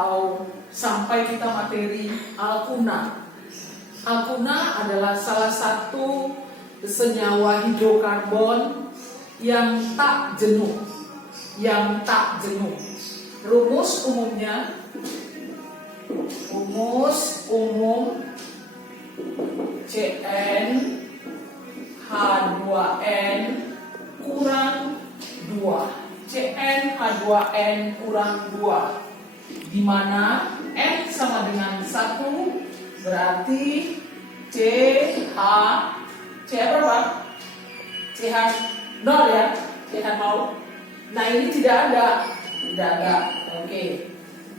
atau sampai kita materi alkuna. Alkuna adalah salah satu senyawa hidrokarbon yang tak jenuh. Rumus umumnya, rumus umum CnH2n kurang 2. CnH2n kurang 2, di mana N sama dengan 1, berarti CH berapa? CH 0 ya, CH 0. Nah ini tidak ada. Oke.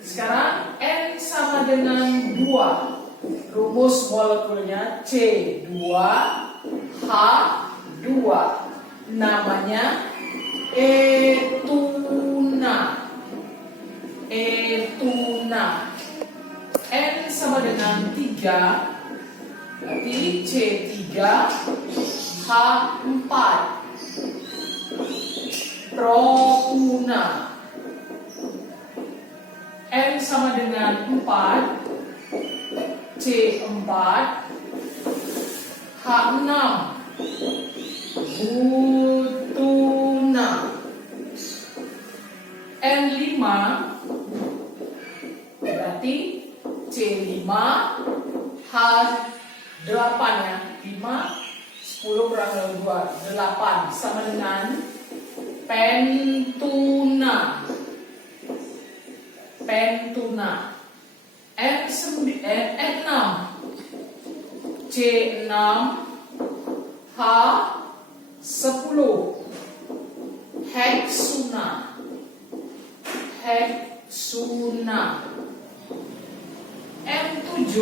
Sekarang N sama dengan 2. Rumus molekulnya C2H2. Namanya etuna. N sama dengan 3, berarti C3H4. Propuna. N sama dengan 4, C4H6. Butuna. N5, berarti C5H8 ya. 5, 10 kurang dari 2, 8, sama dengan pentuna. N6, C6H10. Heksuna. M7,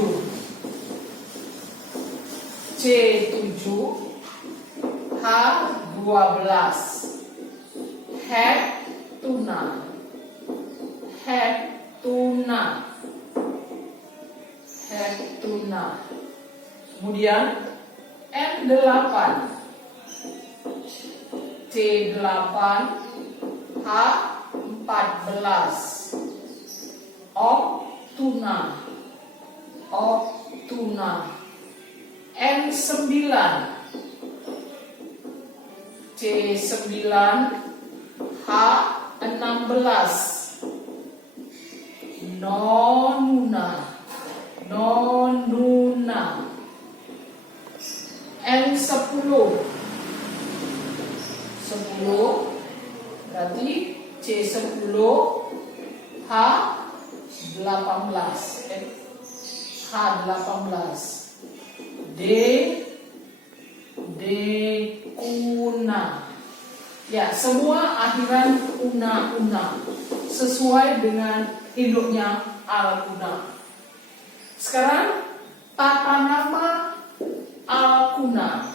C7H12. Hektuna. Kemudian N8, C8H14. Octuna. N9, C9H16. Nonuna. N10, 10, berarti C10H18. Dekuna. Ya, semua akhiran una sesuai dengan induknya alkuna. Sekarang tata nama alkuna.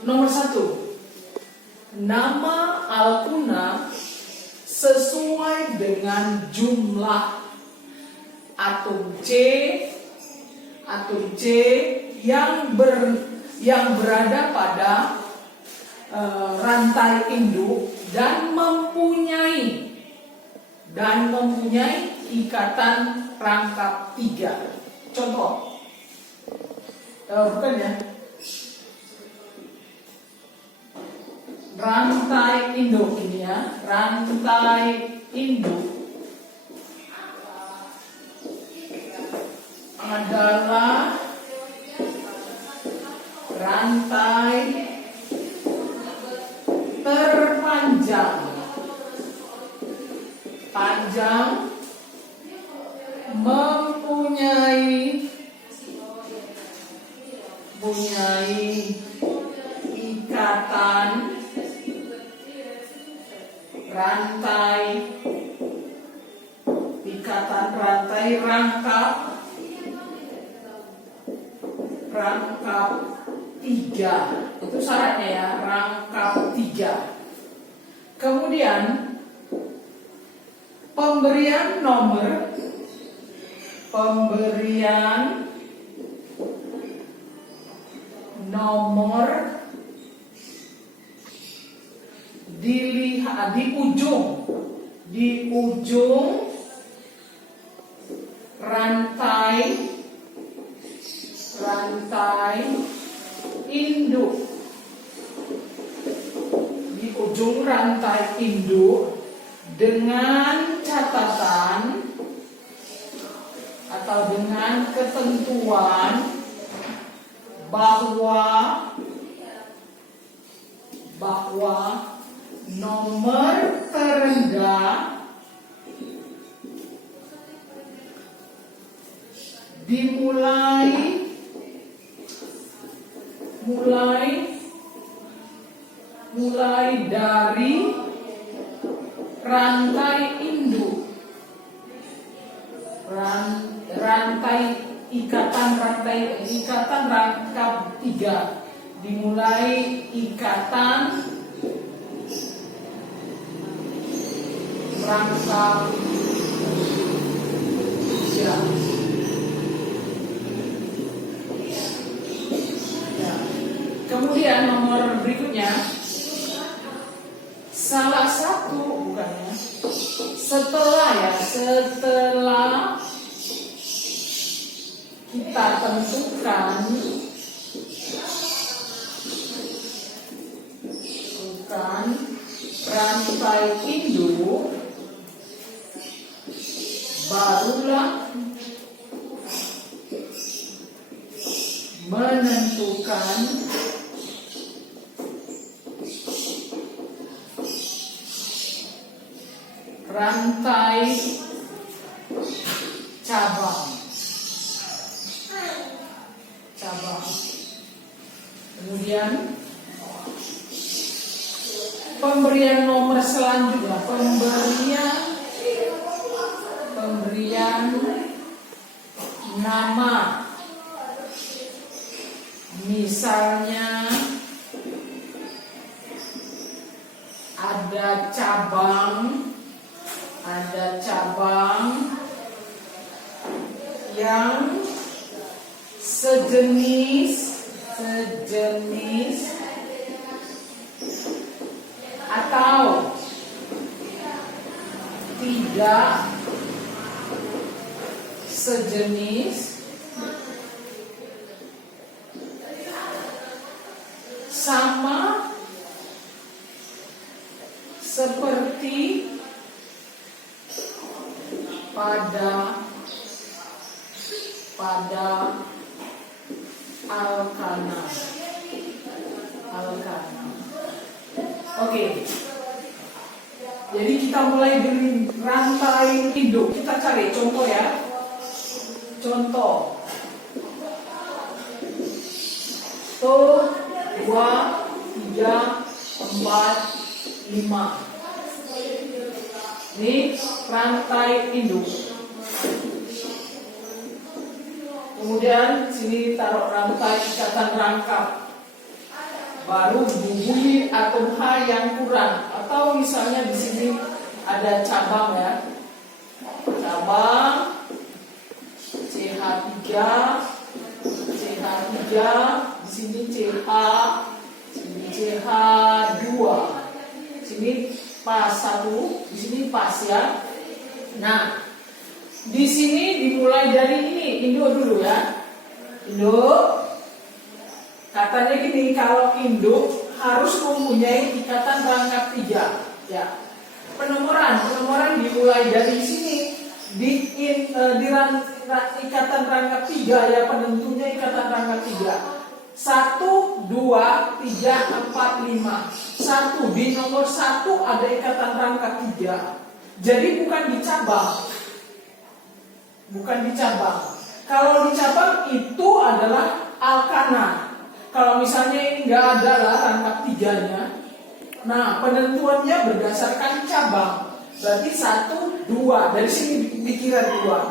Nomor 1, nama alkuna sesuai dengan jumlah atom C yang berada pada rantai induk dan mempunyai ikatan rangkap 3. Contoh, bukan ya? Rantai induk ini ya, rantai induk adalah rantai terpanjang, mempunyai ikatan rantai rangkap 3. Itu syaratnya ya, rangkap 3. Kemudian pemberian nomor nomor dilihat di ujung rantai induk, di ujung rantai induk dengan catatan atau dengan ketentuan bahwa nomor terendah dimulai dari rantai induk, ikatan rangkap 3, dimulai ikatan rangkap 3. Kemudian nomor berikutnya, salah satu bukannya setelah kita tentukan rantai induk, barulah menentukan rantai cabang. Kemudian pemberian nomor selanjutnya, pemberian nama. Misalnya ada cabang yang sejenis atau tidak sejenis, sama seperti pada alkana. Oke. Jadi kita mulai dari rantai induk. Kita cari contoh ya. Contoh. 1, 2, 3, 4, 5. Ini rantai induk. Kemudian sini taruh rantai ikatan rangkap. Baru bunyi atom H yang kurang. Atau misalnya di sini ada cabang ya. Cabang CH3, di sini CH, sini CH2. Sini pas 1, di sini pas ya. Nah, di sini dimulai dari ini, induk dulu ya. Induk. Katanya gini, kalau induk harus mempunyai ikatan rangkap 3 ya. Penomoran dimulai dari sini. Di ikatan rangkap 3 ya, penentunya ikatan rangkap 3. 1, 2, 3, 4, 5. 1 di nomor 1 ada ikatan rangkap 3. Jadi bukan di cabang. Kalau di cabang itu adalah alkana. Kalau misalnya ini nggak ada lah rangkap 3-nya. Nah, penentuannya berdasarkan cabang. Berarti 1, 2. Dari sini dikira 2.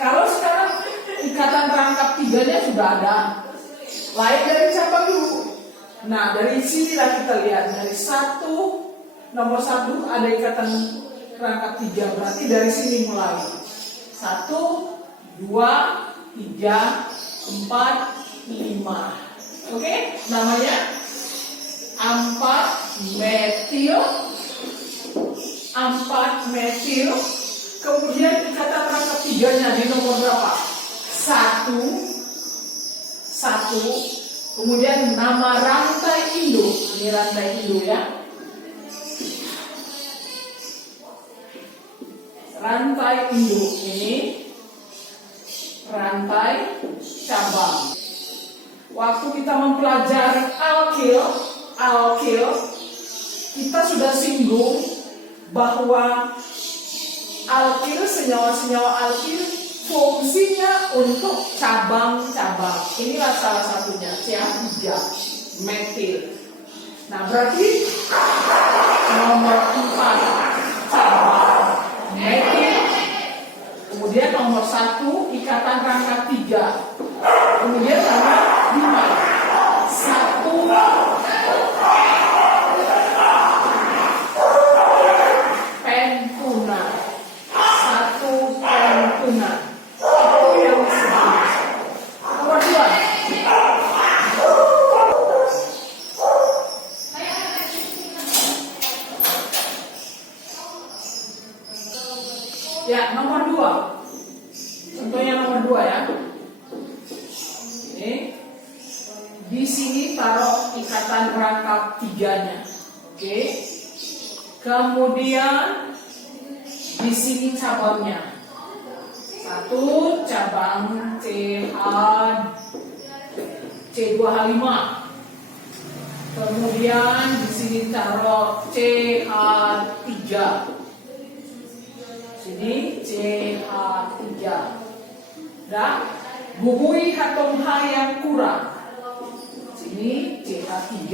Kalau sekarang ikatan rangkap 3-nya sudah ada, lain dari cabang dulu. Nah, dari sinilah kita lihat. Dari 1, nomor 1 ada ikatan rangkap 3. Berarti dari sini mulai. 1, 2, 3, 4, 5. Oke, namanya 4-metil. 4-metil. Kemudian ikatan rangkap tiganya di nomor berapa? 1. Kemudian nama rantai induk. Ini rantai induk ya. Rantai induk ini rantai cabang. Waktu kita mempelajari alkil, kita sudah singgung bahwa alkil, senyawa-senyawa alkil fungsinya untuk cabang-cabang. Inilah salah satunya, CH3, metil. Nah, berarti nomor 4 cabang metil. Kemudian nomor 1 ikatan rangka 3. Kemudian nomor 5 1 pentuna. 1 pentuna. Itu yang sejenis. Nomor 2 ya, nomor 2. Contohnya nomor 2 ya. Ini di sini taruh ikatan rangkap 3-nya. Oke. Kemudian di sini cabangnya. 1 cabang C2H5. Kemudian di sini taruh CH3. Sini CH3. Dan hubungi atom H yang kurang. Sini CH3.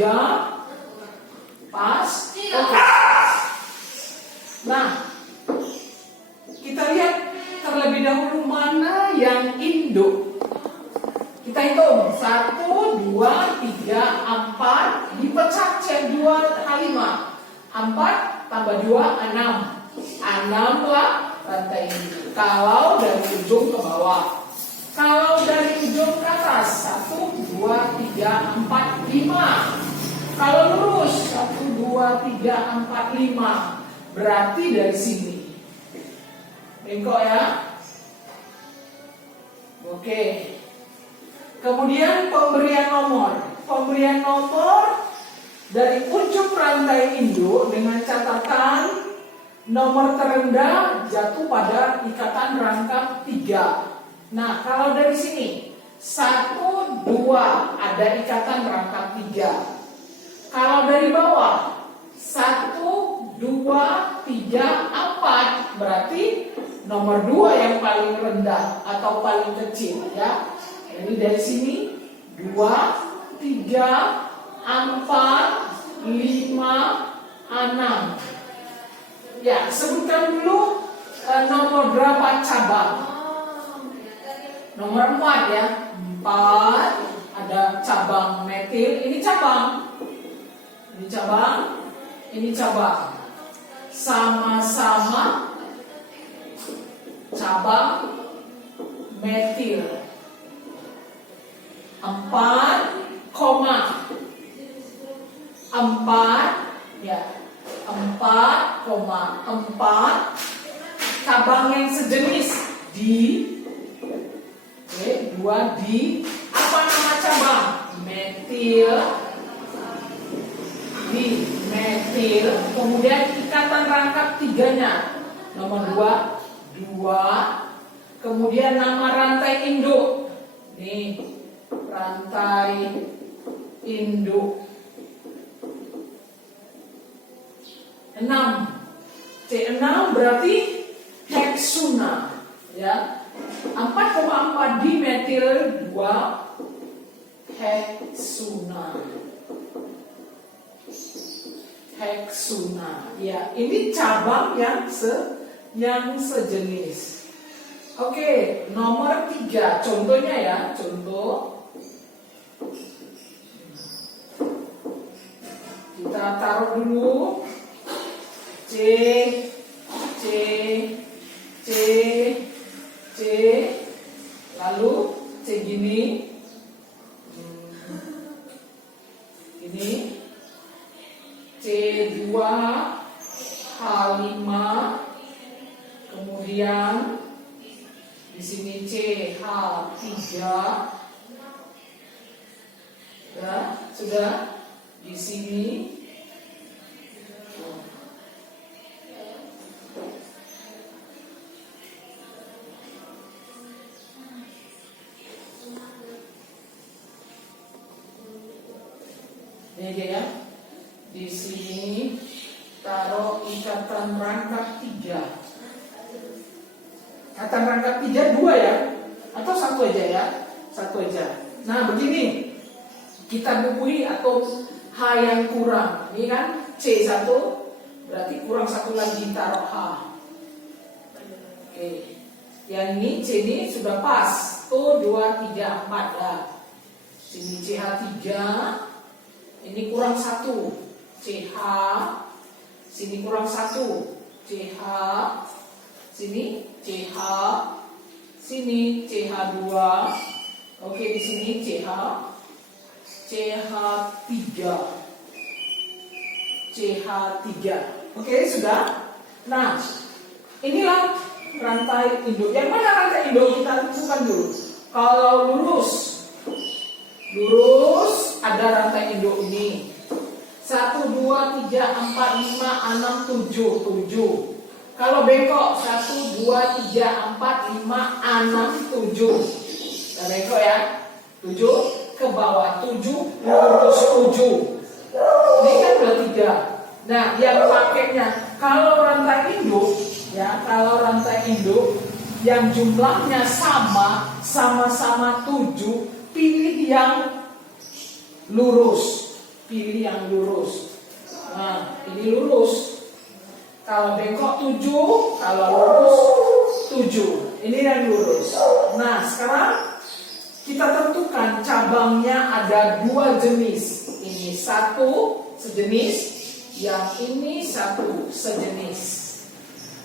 Pas. Oke. Nah, kita lihat terlebih dahulu mana yang induk. Kita hitung 1, 2, 3, 4 dipecah C2H5. 4 tambah 2, 6. 6 lah rantai ini. Kalau dari ujung ke bawah. Kalau dari ujung ke atas 1, 2, 3, 4, 5. Kalau lurus 1, 2, 3, 4, 5. Berarti dari sini. Bengkok ya. Oke. Kemudian pemberian nomor. Pemberian nomor dari ujung rantai induk dengan catatan nomor terendah jatuh pada ikatan rangkap 3. Nah, kalau dari sini 1, 2 ada ikatan rangkap 3. Kalau dari bawah 1, 2, 3, 4 berarti nomor 2 yang paling rendah atau paling kecil ya. Jadi dari sini 2, 3, 4, 5, 6. Ya, sebutkan dulu nomor berapa cabang. Nomor 4 ya. 4 ada cabang metil. Ini cabang. Ini cabang. Ini cabang. Sama-sama cabang metil. 4,4 ya. 4,4 cabang yang sejenis di. Oke, 2 di. Apa nama cabang? Metil. Di metil. Kemudian ikatan rangkap 3-nya. Nomor 2, 2. Kemudian nama rantai induk. Nih, rantai induk. 6. C6 berarti heksuna ya. 4,4 dimetil 2 heksuna. Heksuna. Ya, ini cabang yang sejenis. Oke, nomor 3 contohnya ya, contoh. Kita taruh dulu C, lalu C gini. C2 H5, kemudian di sini CH3, ya sudah di sini. Ini aja ya. Di sini taruh ikatan rangkap 3. Ikatan rangkap 3 2 ya, atau satu aja ya, satu aja. Nah begini, kita bubui atau H yang kurang. Ini kan C1, berarti kurang satu lagi, taruh H. Oke, yang ini C ini sudah pas. Tuh 2, 3, 4 lah. Sini CH3, ini kurang 1, CH. Sini kurang 1, CH. Sini CH. Sini CH2. Oke, di sini CH. CH3. CH3. Oke, sudah. Nah, inilah rantai induk. Yang mana rantai induk? Kita tentukan dulu. Kalau lurus ada rantai induk ini. 1, 2, 3, 4, 5, 6, 7. 7. Kalau bengkok 1, 2, 3, 4, 5, 6, 7. Nah, bengkok ya. 7 ke bawah, 7 lurus 7. Ini kan udah 3. Nah, yang pakainya kalau rantai induk ya, kalau rantai induk yang jumlahnya sama-sama 7, pilih yang lurus. Pilih yang lurus. Nah, ini lurus. Kalau bengkok 7, kalau lurus 7. Ini yang lurus. Nah, sekarang kita tentukan cabangnya ada 2 jenis. Ini 1 sejenis, yang ini 1 sejenis.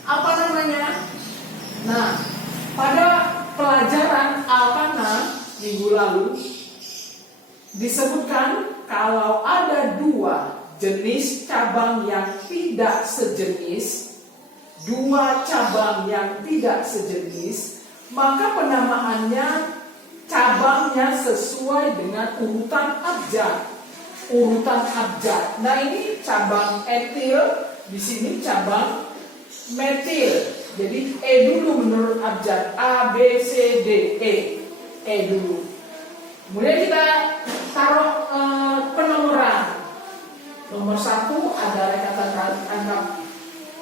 Apa namanya? Nah, pada pelajaran Alkana minggu lalu disebutkan kalau ada 2 jenis cabang yang tidak sejenis, 2 cabang yang tidak sejenis, maka penamaannya cabangnya sesuai dengan urutan abjad. Urutan abjad. Nah, ini cabang etil, di sini cabang metil. Jadi E dulu menurut abjad. A, B, C, D, E. E dulu. Kemudian kita taruh penomoran. Nomor 1 ada rekatan rangkap.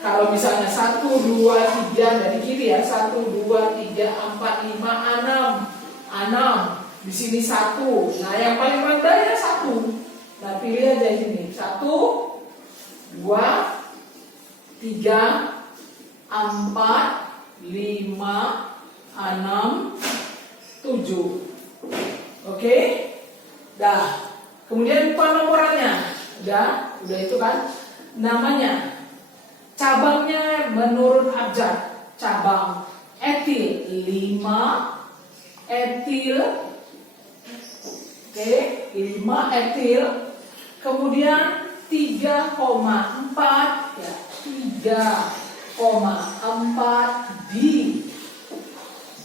Kalau misalnya 1, 2, 3 dari kiri ya, 1, 2, 3, 4, 5, 6. 6. Di sini 1. Nah, yang paling rendah ya 1. Nah, pilih aja ini. 1, 2, 3, 4, 5, 6, 7. Oke? Dah. Kemudian penomorannya. Udah itu kan. Namanya. Cabangnya menurut abjad. Cabang etil 5 etil. Oke, 5 etil. Kemudian 3,4 ya. 3,4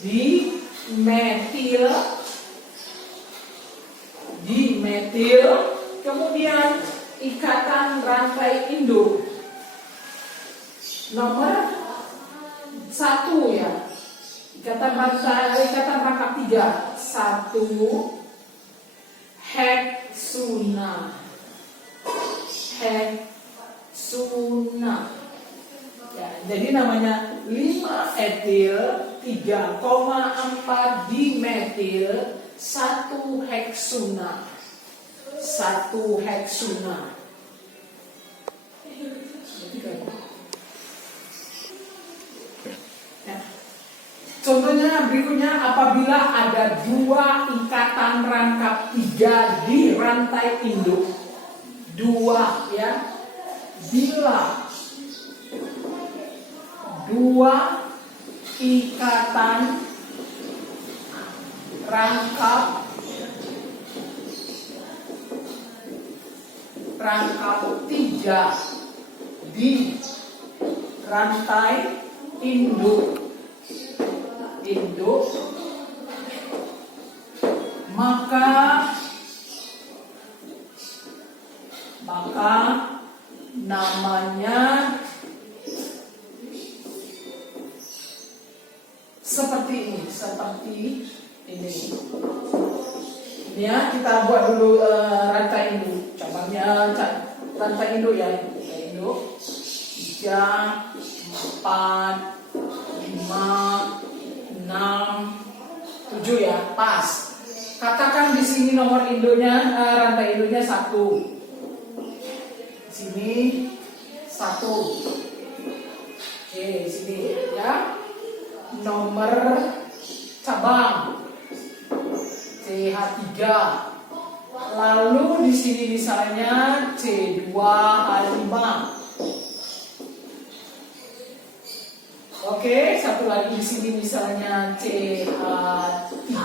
di metil. Kemudian ikatan rantai induk nomor 1 ya. Ikatan rangkap 3. 1 heksuna. Ya, jadi namanya 5 etil, 3,4 dimetil, 1 heksuna. 1 heksuna. Ya. Contohnya berikutnya, apabila ada 2 ikatan rangkap 3 di rantai induk. 2 ya. Bila 2 ikatan rangkap rangkap 3 di rantai induk maka namanya seperti ini. Ini ya, kita buat dulu rantai induk. Contohnya rantai induk ya, rantai induk 3, 4, 5, 6, 7 ya, pas. Katakan di sini nomor induknya, rantai induknya 1. Di sini 1. Oke, sini ya. Nomor cabang CH3. Lalu di sini misalnya C2H5. Oke, satu lagi di sini misalnya CH3.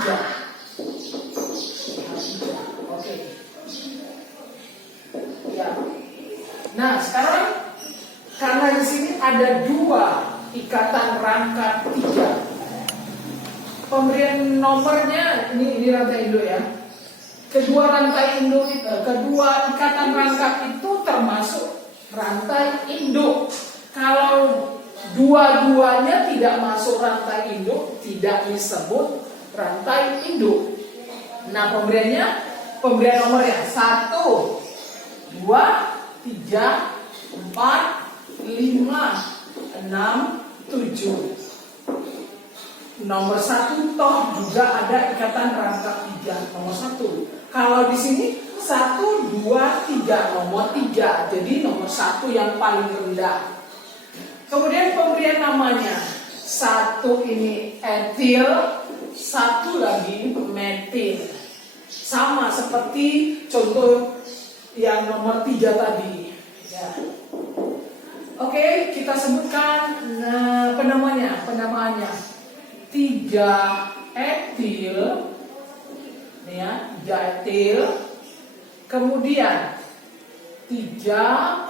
Oke. Ya. Nah, sekarang karena di sini ada 2 ikatan rangkap 3. Pemberian nomornya ini rantai induk ya. Kedua ikatan rangkap itu termasuk rantai induk. Kalau dua-duanya tidak masuk rantai induk, tidak disebut rantai induk. Nah, pemberian nomornya 1, 2, 3, 4, 5, 6, 7. Nomor 1 toh juga ada ikatan rangkap 3. Nomor 1. Kalau di sini 1, 2, 3, nomor 3. Jadi nomor 1 yang paling rendah. Kemudian pemberian namanya. 1 ini etil, 1 lagi metil. Sama seperti contoh yang nomor 3 tadi. Ya. Oke, kita sebutkan penamaannya. 3 etil. Nih ya, 3 etil. Kemudian 3,6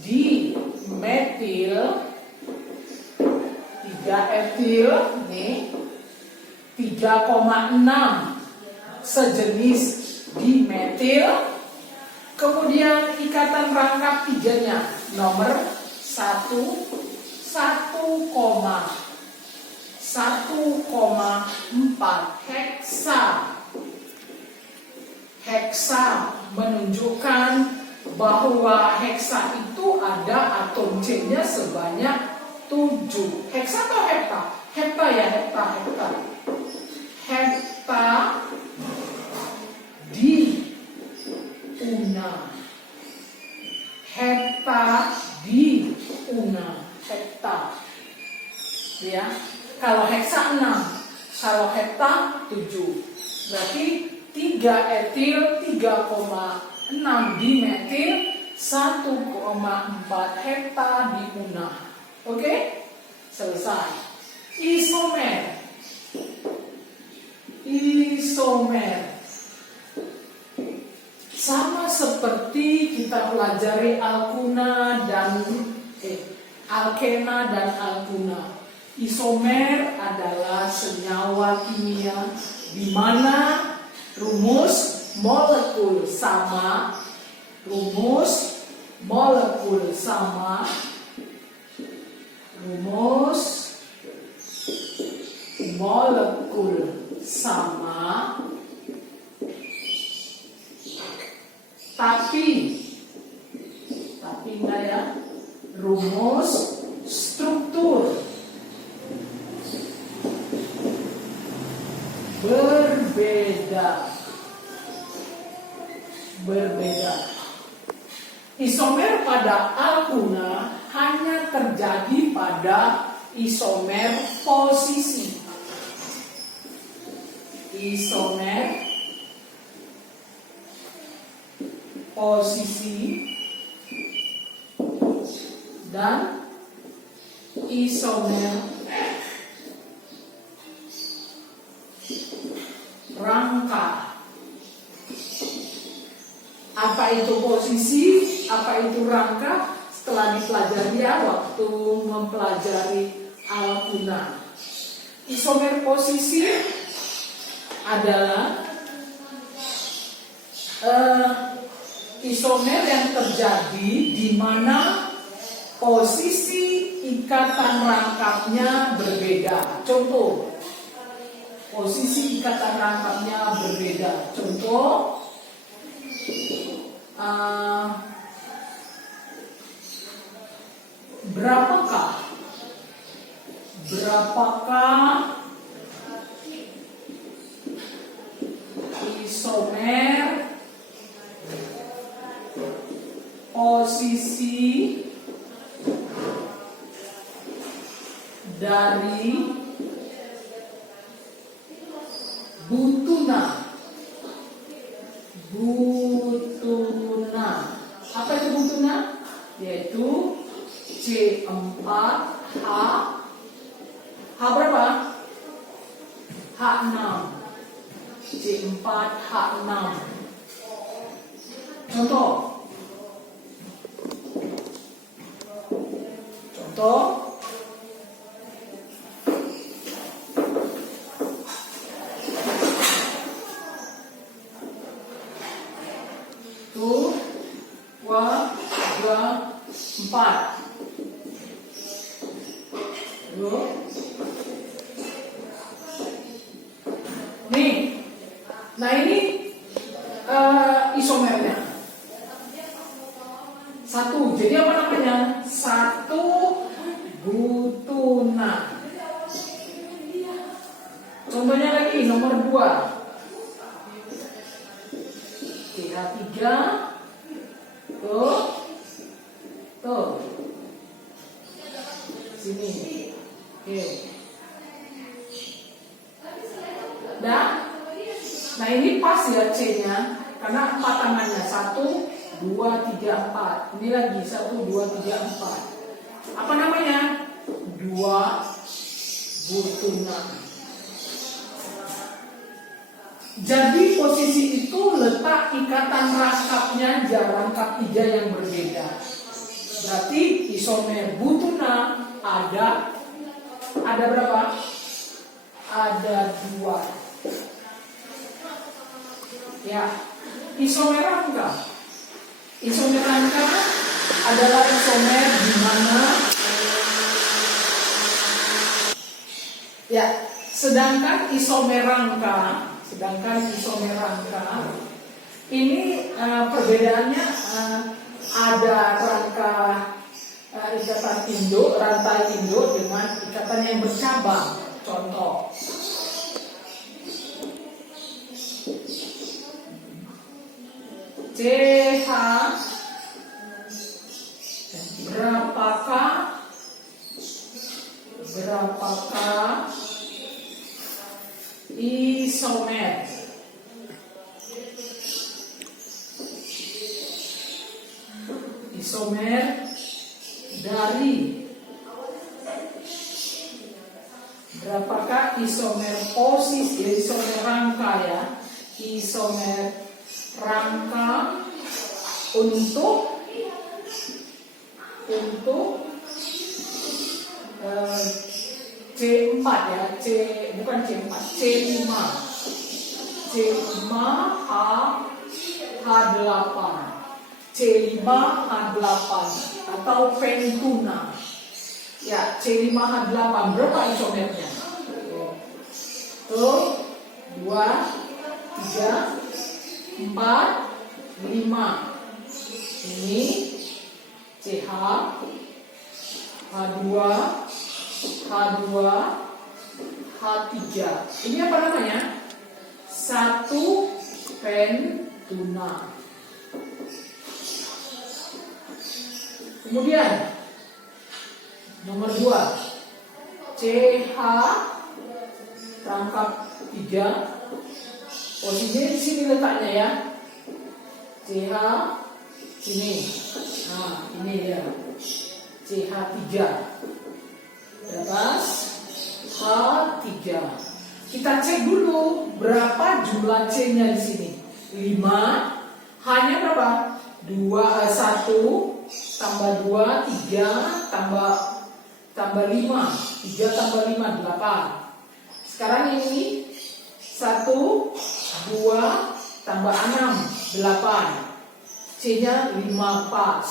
di metil. 3 etil nih 3,6 sejenis di metil. Kemudian ikatan rangkap 3-nya nomor 1,4 heksa menunjukkan bahwa heksa itu ada atom C-nya sebanyak 7. Heksa atau hepta? Hepta ya, hepta. Hepta di una. Hepta di una. Hepta. Ya. Kalau heksa 6, kalau hepta 7. Berarti 3 etil, 3,6 dimetil, 1,4 hepta di una. Oke? Selesai. Isomer. Sama seperti kita pelajari alkena dan alkuna. Isomer adalah senyawa kimia di mana rumus molekul sama tapi enggak ya, rumus struktur berbeda. Isomer pada alkuna hanya terjadi pada isomer posisi. Dan isomer rangka. Apa itu posisi, apa itu rangka, setelah dipelajari ya waktu mempelajari Al-Qunah. Isomer posisi adalah isomer yang terjadi di mana posisi ikatan rangkapnya berbeda. Contoh, posisi ikatan rangkapnya berbeda. Contoh, berapakah isomer posisi dari butuna. Apa itu butuna? Yaitu C4H. H berapa? H6. C4H6. Contoh. Tuh, 2, 4. Nih, nah ini isomernya. Satu, jadi apa namanya? Satu butuna. Contohnya lagi nomor 2. CH3. Tuh. Sini. Oke. Nah ini pas ya C-nya karena 4 tangannya 1, 2, 3, 4. Ini lagi 1, 2, 3, 4. Apa namanya? 2 butuna. Jadi posisi itu letak ikatan rangkapnya rangkap 3 yang berbeda. Berarti isomer butuna ada berapa? Ada 2. Ya, isomer rangka. Isomer rangka adalah isomer di mana ya, sedangkan isomer rangka ini perbedaannya ada rangka ikatan induk, rantai induk dengan ikatan yang bercabang. Contoh, CH berapakah isomer dari berapakah isomer posisi, isomer rangka ya, isomer rangka untuk C4 ya, bukan C4, C5 H8, C5H8 atau pentuna. Ya, C5H8 berapa isomernya? Tuh, 2, 3, 4, 5. Ini CH, H2, H2, H3. Ini apa namanya? Satu pentuna. Kemudian nomor 2, CH rangkap 3. Posisinya di sini letaknya ya. CH sini. Nah, ini ya. CH3. Di atas H3. Kita cek dulu berapa jumlah C-nya di sini. 5, H-nya berapa? 1 tambah 2, 3 tambah 5. 3 tambah 5, 8. Sekarang ini 1, 2 tambah 6, 8. C-nya 5 pas.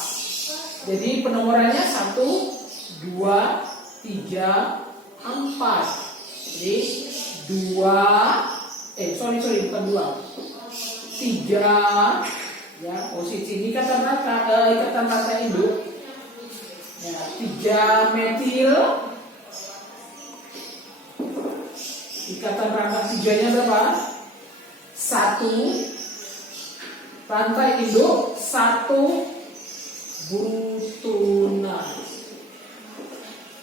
Jadi penomorannya 1, 2, 3, 4. Jadi bukan 2. 3, ya, posisi ini ikatan rangka induk. Ya, 3 metil. Ikatan rangka 3-nya berapa? 1 rantai induk, 1 butuna.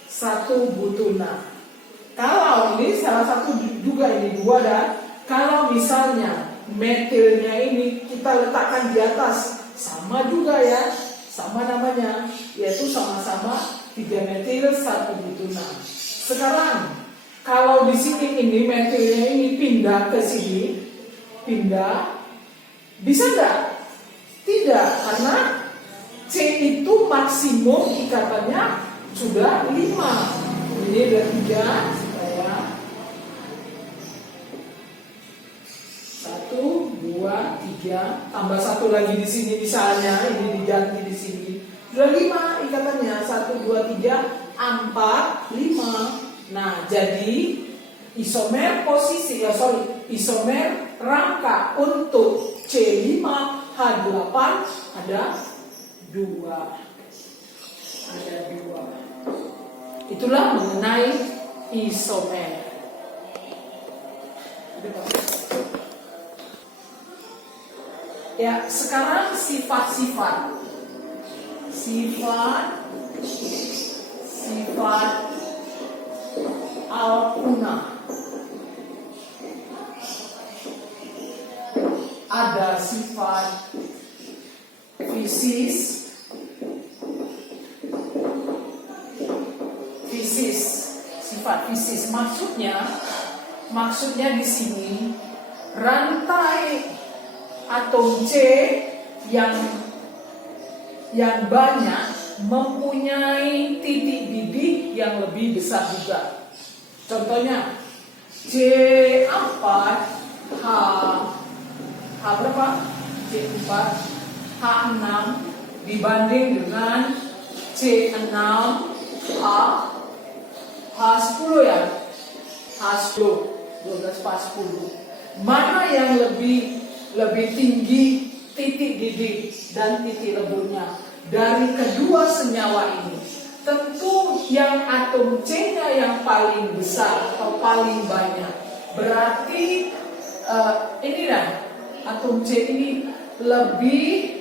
1 butuna. Kalau ini salah satu juga ini 2 dan kalau misalnya metilnya ini kita letakkan di atas, sama juga ya, sama namanya, yaitu sama-sama 3 metil 1 butuna. Sekarang kalau di sini ini metilnya ini pindah ke sini, bisa nggak? Tidak, karena C itu maksimum ikatannya sudah 5. Ini ada 3 supaya 1, 2, 3 tambah 1 lagi di sini misalnya, ini diganti di sini. Sudah 5 ikatannya, 1, 2, 3, 4, 5. Nah, jadi isomer rangka untuk C5H8 ada 2. Itulah mengenai isomer. Ya, sekarang sifat alkuna. Ada sifat fisis, sifat fisis. Maksudnya di sini rantai atom C yang banyak mempunyai titik didih yang lebih besar juga. Contohnya C4 H berapa? C4 H6 dibanding dengan C6 H10 ya. H10 12 pas 10. Mana yang lebih tinggi titik didih dan titik leburnya dari kedua senyawa ini? Tentu yang atom C-nya yang paling besar atau paling banyak. Berarti atom C ini lebih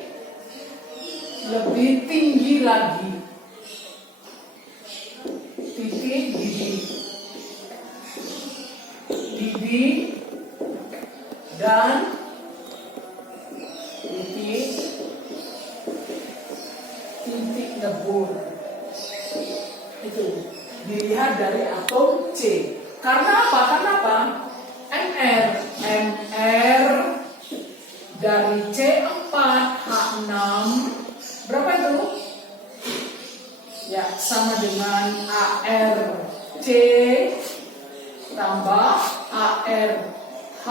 tinggi lagi titik didih dan titik lebur. Itu dilihat dari atom C. Karena apa? MR dari C4 H6 berapa itu? Ya, sama dengan AR C tambah AR H.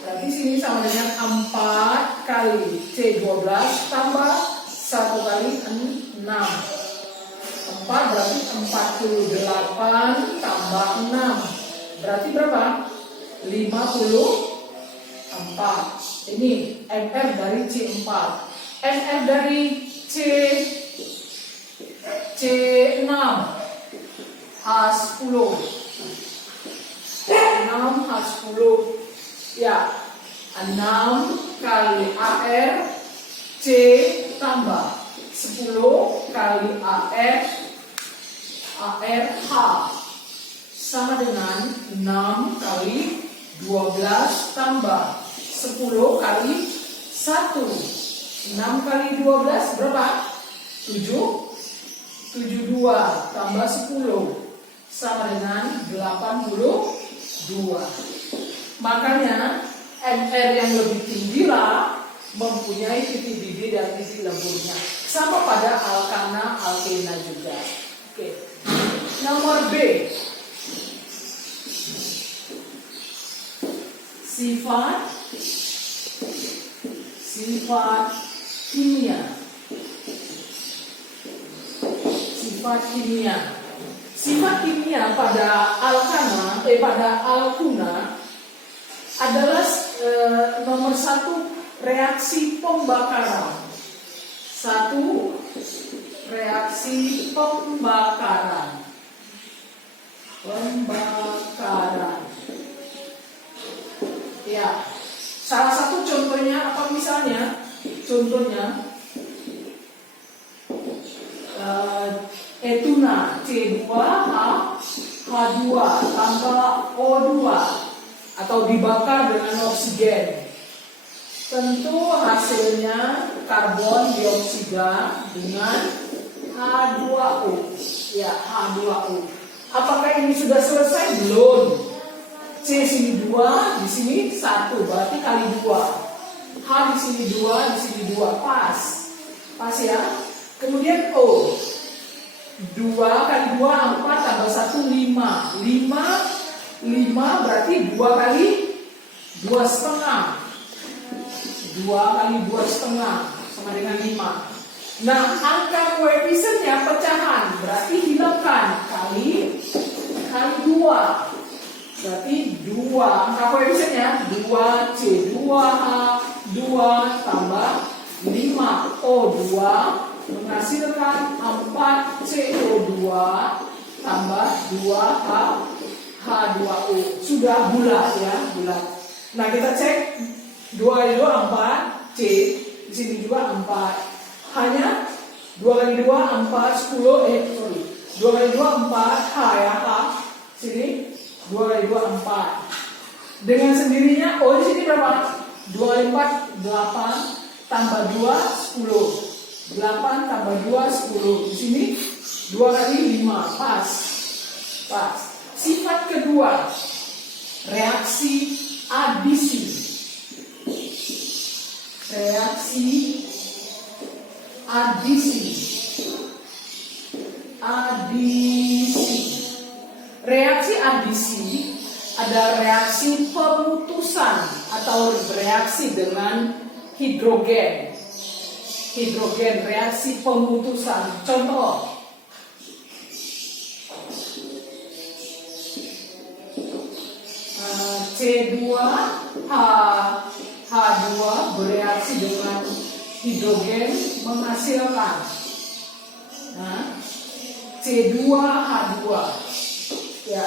Berarti sini sama dengan 4 kali C12 tambah 1 kali 6. 4 berarti 48 tambah 6. Berarti berapa? 54. Ini MR dari C4. MR dari C6 H10. 6 H10. Ya, 6 kali AR C tambah 10 kali AR H sama dengan 6 kali 12 tambah 10 kali 1. 6 kali 12 berapa? 72 tambah 10 sama dengan 82. Makanya MR yang lebih tinggi lah mempunyai titik didih dan titik leburnya. Sama pada alkana, alkena juga. Oke. Nomor B. Sifat kimia. Sifat kimia. Sifat kimia pada alkana, pada alkuna adalah nomor 1 reaksi pembakaran. 1 reaksi pembakaran. Ya, salah satu contohnya apa misalnya? Contohnya etuna C2H2 tambah O2 atau dibakar dengan oksigen. Tentu hasilnya karbon dioksida dengan H2O. Ya, H2O. Apakah ini sudah selesai? Belum. C sini 2, di sini 1, berarti kali 2. H di sini 2, di sini 2, pas. Pas ya. Kemudian O. 2 kali 2 4 tambah 1 5. 5 berarti 2 kali 2 setengah. 2 kali 2 setengah sama dengan 5. Nah, angka koefisiennya pecahan, berarti hilangkan kali 2. Berarti 2, angka koefisiennya 2C, 2H, 2 tambah 5O2 menghasilkan 4CO2 tambah 2H2O. Sudah bulat ya, bulat. Nah, kita cek 2 kali 2 4, C, di sini juga 4. Hanya 2 kali 2 4, 10, 2 kali 2 4, H ya, H. Sini 2 kali 2 4. Dengan sendirinya O di sini berapa? 2 kali 4 8 tambah 2 10. 8 tambah 2 10. Di sini 2 kali 5 pas. Pas. Sifat kedua, reaksi adisi. Reaksi adisi. Reaksi adisi ada reaksi pemutusan atau bereaksi dengan hidrogen. Reaksi pemutusan. Contoh, C2H2 bereaksi dengan hidrogen menghasilkan C2H2. Ya,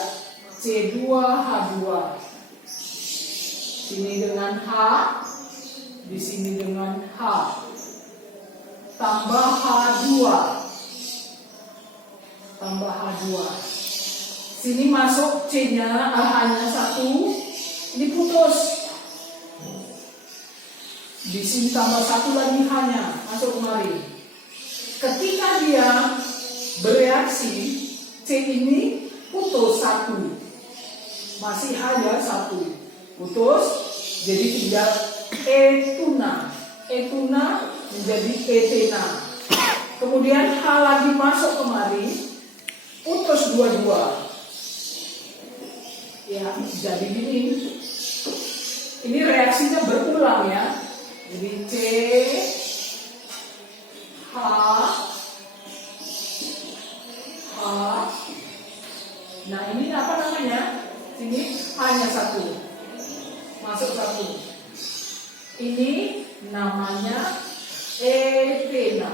C2H2. Sini dengan H, di sini dengan H. Tambah H2. Sini masuk C-nya, H-nya 1. Ini putus. Di sini tambah 1 lagi H-nya, masuk kemari. Ketika dia bereaksi, C ini putus 1. Masih H-nya 1. Putus, jadi tinggal etuna. Etuna menjadi etena. Kemudian H lagi masuk kemari, putus dua-dua. Ya, jadi gini. Ini reaksinya berulang ya. Jadi C, H, nah ini apa namanya? Sini hanya 1. Masuk 1. Ini namanya etena.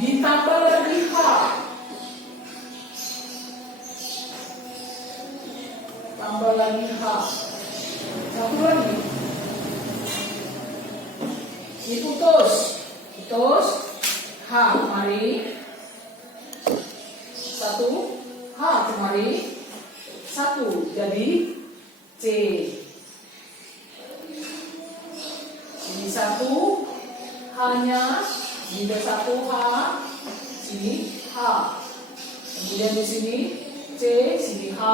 Ditambah lagi H. Tambah lagi H. 1 lagi. Ini putus. H kemari. 1. H kemari. 1. Jadi C. Ini 1. H-nya juga 1 H. Sini H. Kemudian di sini C, sini H.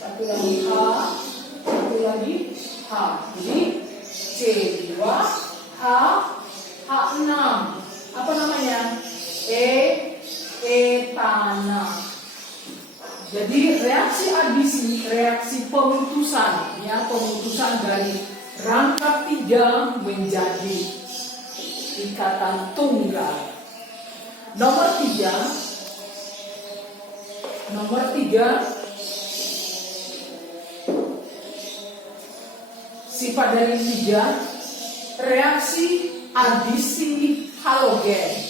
1 lagi H. 1 lagi H. Jadi C2 H6. Apa namanya? Etana. Jadi reaksi adisi, reaksi pemutusan, ya, pemutusan dari rangkap 3 menjadi ikatan tunggal. Nomor 3, sifat dari 3, reaksi adisi halogen.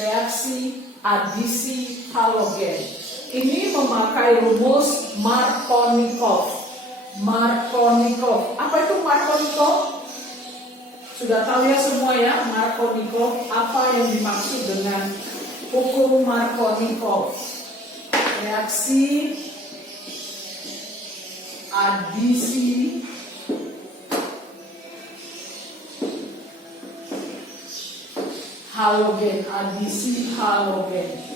Reaksi adisi halogen. Ini memakai rumus Markovnikov. Apa itu Markovnikov? Sudah tahu ya semua ya, Markovnikov. Apa yang dimaksud dengan hukum Markovnikov? Reaksi adisi halogen, adisi halogen.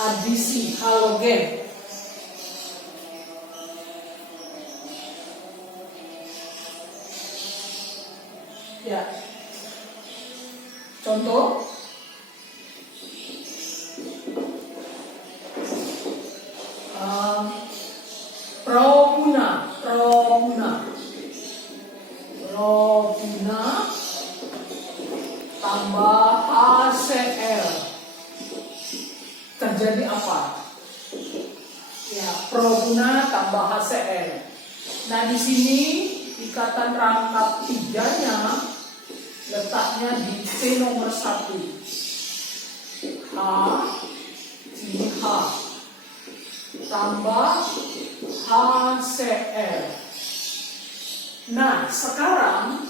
Adisi halogen. Ya. Contoh. Propuna tambah HCl. Terjadi apa? Ya, propuna tambah HCl. Nah, di sini ikatan rangkap 3-nya letaknya di C nomor 1. Sini H tambah HCl. Nah, sekarang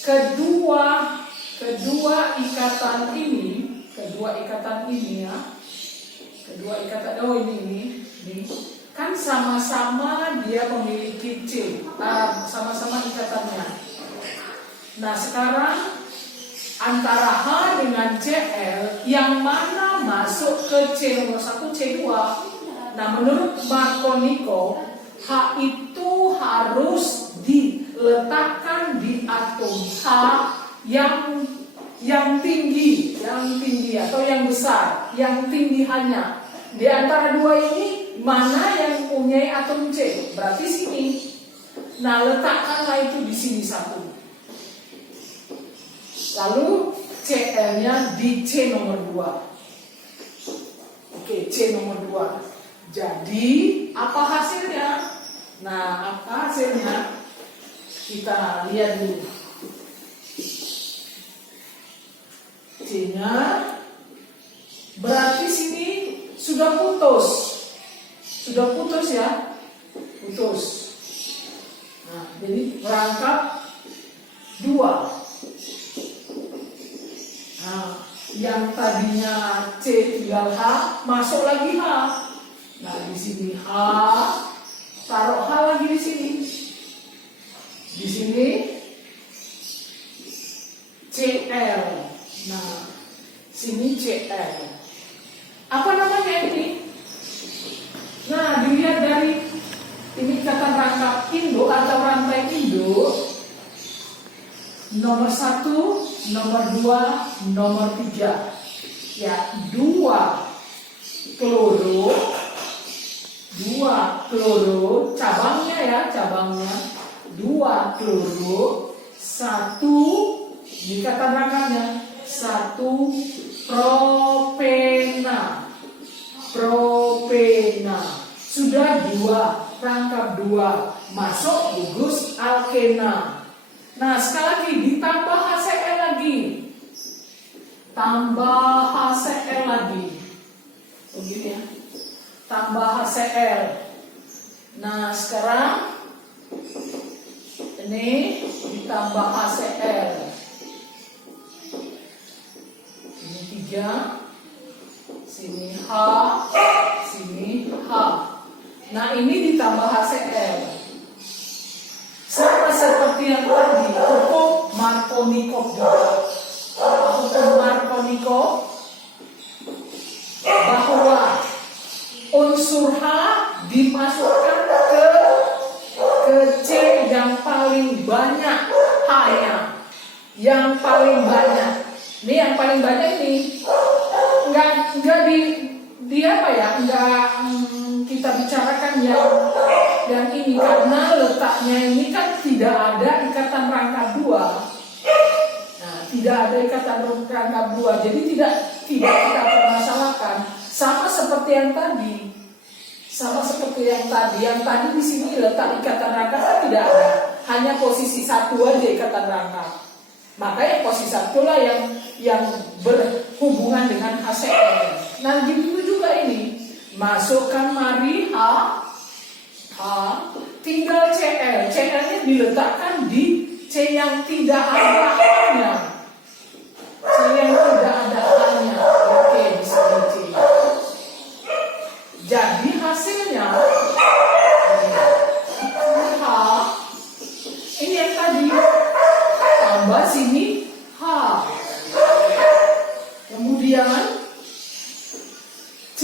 kedua ikatan ini ya. Ini kan sama-sama dia memiliki C, sama-sama ikatannya. Nah, sekarang antara H dengan Cl, yang mana masuk ke C nomor 1, C2? Nah, menurut Markovnikov, H itu harus diletakkan di atom H yang tinggi atau yang besar, yang tinggi hanya. Di antara dua ini mana yang mempunyai atom C? Berarti sini. Nah, letakkanlah itu di sini 1. Lalu Cl-nya di C nomor 2. Oke, C nomor 2. Jadi, apa hasilnya? Nah, apa hasilnya? Kita lihat dulu. C-nya berarti sini sudah putus. Sudah putus ya? Putus. Nah, jadi rangkap 2. Nah, yang tadinya C tinggal H, masuk lagi H. Nah, di sini H, taruh H lagi di sini. Di sini Cl. Nah, sini Cl. Apa namanya ini? Nah, dilihat dari ini ikatan rangkap Indo atau rantai Indo. Nomor 1, nomor 2, nomor 3. Ya, 2 kloro, cabangnya ya, 2 kloro, 1 ikatan rangkapnya, 1 propena. Sudah 2, rangkap 2, masuk gugus alkena. Nah, sekali lagi ditambah HCl lagi. Tambah HCl lagi. Begini ya. Tambah HCl. Nah, sekarang ini ditambah HCl. Ini 3. Sini H, sini H. Nah, ini ditambah HCl. Sama seperti yang tadi, hukum Markovnikov juga. Hukum Markovnikov bahwa unsur H dimasukkan ke C yang paling banyak H-nya, yang paling banyak. Ini yang paling banyak ini nggak di apa ya, nggak kita bicarakan yang ini karena letaknya ini kan tidak ada ikatan rangkap dua. Nah, tidak ada ikatan rangkap dua, jadi tidak kita permasalahkan. Sama seperti yang tadi. Yang tadi di sini letak ikatan rangkap kan tidak ada, hanya posisi satu aja ikatan rangkap. Maka yang posisi satu lah yang berhubungan dengan HCl. Nah, gitu juga ini. Masukkan mari H, tinggal Cl. Cl-nya diletakkan di C yang tidak ada H-nya. C yang tidak ada H-nya. Oke, di sini C. Jadi hasilnya H, ini yang tadi tambah sini H, kemudian C,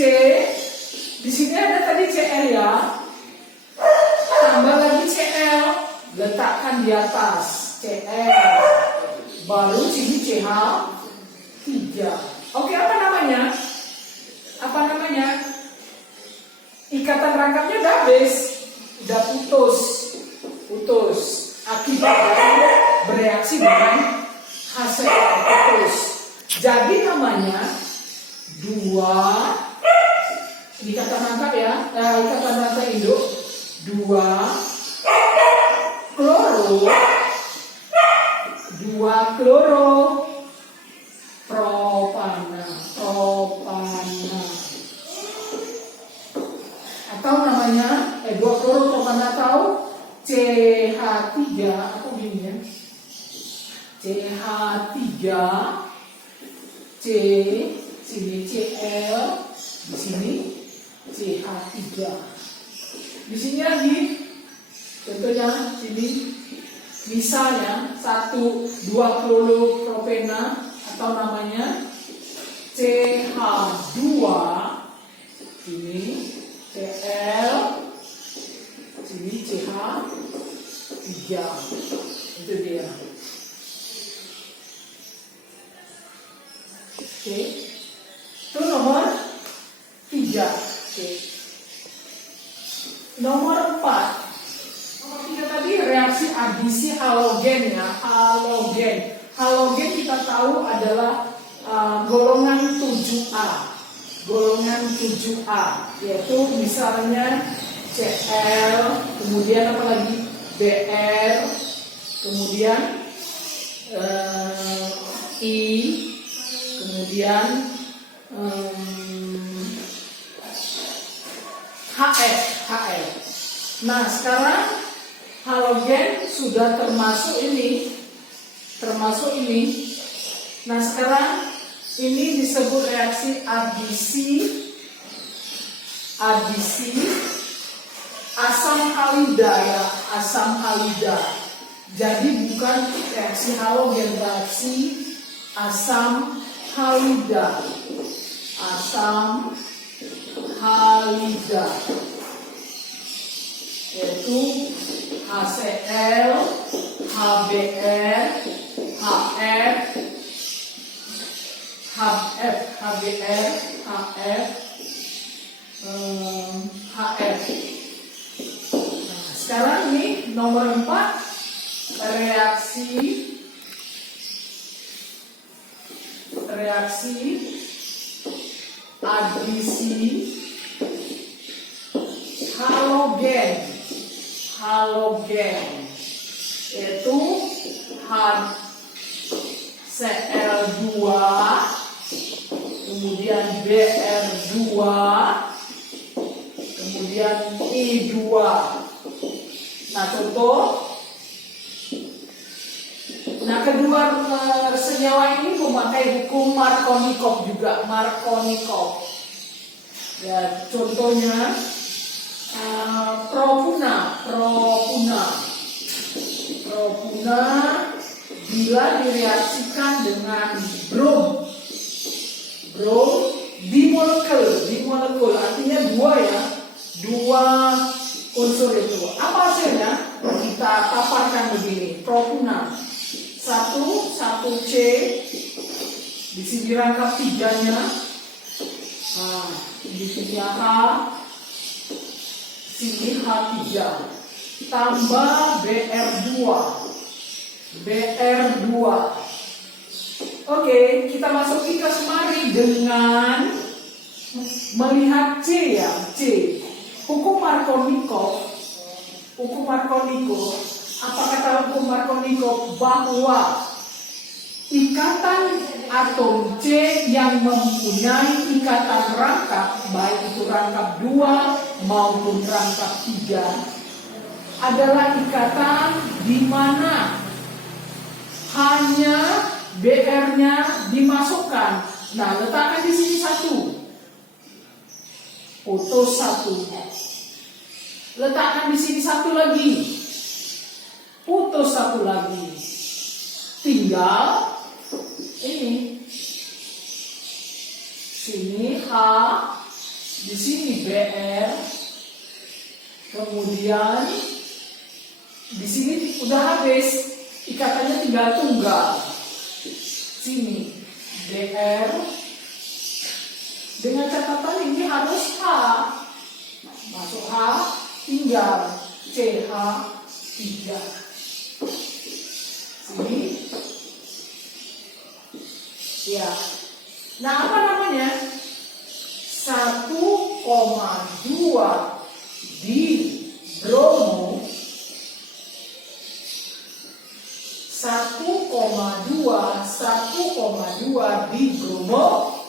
di sini ada tadi Cl ya, tambah lagi Cl, letakkan di atas Cl, baru sini CH3. Oke, apa namanya? Ikatan rangkapnya udah habis, udah putus akibat dari bereaksi dengan HCl putus. Jadi namanya dua ikatan rangkap ya, ikatan rangkap induk 2 kloro propana atau namanya 2 kloro propana atau CH3 atau gini ya, CH3 C, sini Cl, di sini CH3. Di sini lagi contohnya sini misalnya 1,2 kloropropena atau namanya CH2, sini Cl, sini CH3. Itu dia. Oke. Itu nomor 3. Oke. Nomor 4. Nomor 3 tadi reaksi adisi halogen ya. Halogen kita tahu adalah golongan 7A. Golongan 7A yaitu misalnya Cl, kemudian apa lagi? Br, kemudian I, kemudian HF. Nah, sekarang halogen sudah termasuk ini. Nah, sekarang ini disebut reaksi adisi asam halida ya, asam halida. Jadi bukan reaksi halogen, reaksi asam halida. Yaitu HCl, HBr, HF. Nah, sekarang ini nomor 4 reaksi adisi halogen yaitu HCl2 kemudian Br2 kemudian I2. Nah, contoh. Nah, kedua senyawa ini memakai hukum Markovnikov juga. Ya, contohnya propuna bila direaksikan dengan brom dimolekul molekul, artinya dua ya, dua unsur itu. Apa hasilnya? Kita paparkan begini, propuna 1 C, di sini rangkap 3-nya, nah, di sini H, sini H3, tambah BR2. Oke, kita masuki ke semari dengan melihat C ya, C. Hukum Markovnikov. Apa kata hukum Markovnikov? Bahwa ikatan atom C yang mempunyai ikatan rangkap, baik itu rangkap 2 maupun rangkap 3, adalah ikatan di mana hanya BR-nya dimasukkan. Nah, letakkan di sini 1. Putus 1. Letakkan di sini 1 lagi. Putus 1 lagi. Tinggal ini. Sini H, di sini BR. Kemudian di sini udah habis. Ikatannya tinggal tunggal. Sini BR, dengan catatan ini harus H, masuk H, tinggal CH3. Sini ya. Nah, apa namanya? 1,2 di bromo, 1,2 di bromo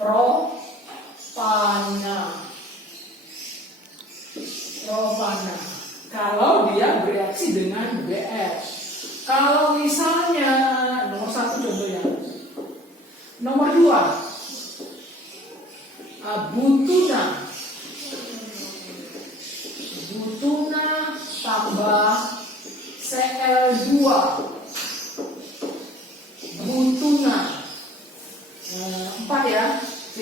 propana. Kalau dia bereaksi dengan BR. Kalau misalnya nomor 1 contohnya, nomor 2 butuna tambah Cl2, butuna 4 ya, C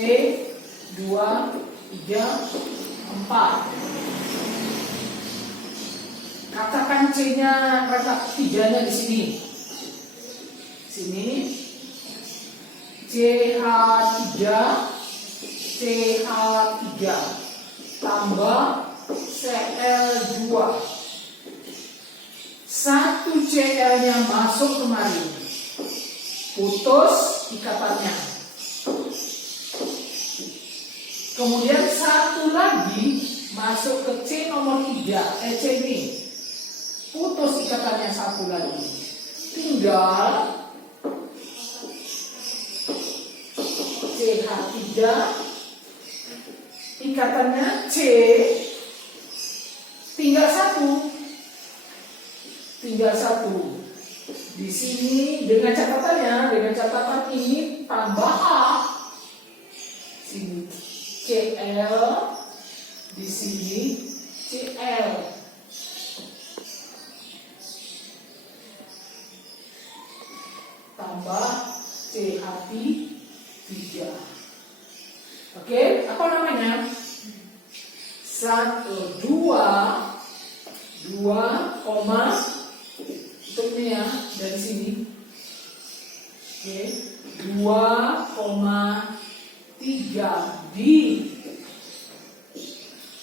2 3 4. Katakan C-nya rangkap 3-nya di sini. Sini CH3 tambah Cl2. 1 Cl-nya masuk kemari. Putus ikatannya. Kemudian 1 lagi masuk ke C nomor 3, C ini. Putus ikatannya 1 lagi. Tinggal CH3, ikatannya C, tinggal 1. Di sini dengan catatan ini tambah H. Sini Cl, di sini Cl. Tambah CH3. Oke, apa namanya? 2, itu ini ya, dari sini. Oke, 2,3 di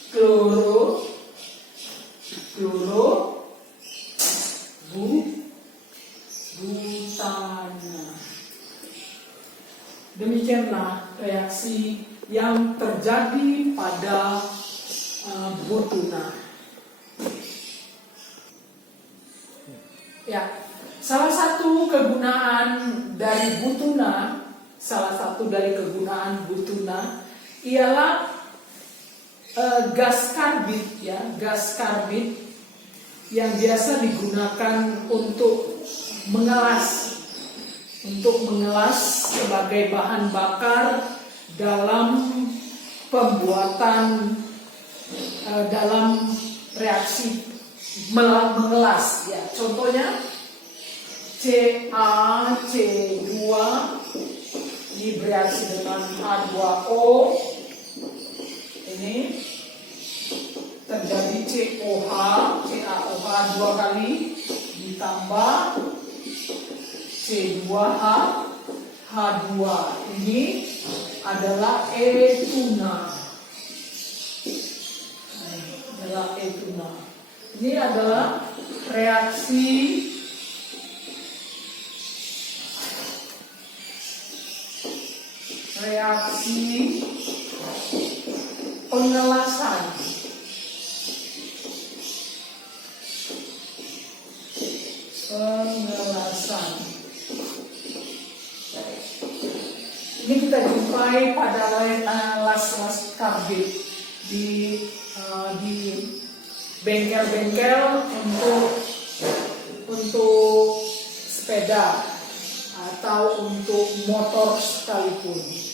kloro butana. Demikianlah reaksi yang terjadi pada butuna. Ya, salah satu kegunaan dari butuna ialah gas karbit ya, gas karbit yang biasa digunakan untuk mengelas sebagai bahan bakar dalam pembuatan dalam reaksi mengelas ya. Contohnya CaC2 ini bereaksi dengan H2O, sini terjadi CaOH dua kali ditambah C2H H2. Ini adalah etuna. Ini adalah reaksi pengelasan. Ini kita jumpai pada las karbit di bengkel-bengkel untuk sepeda atau untuk motor sekalipun.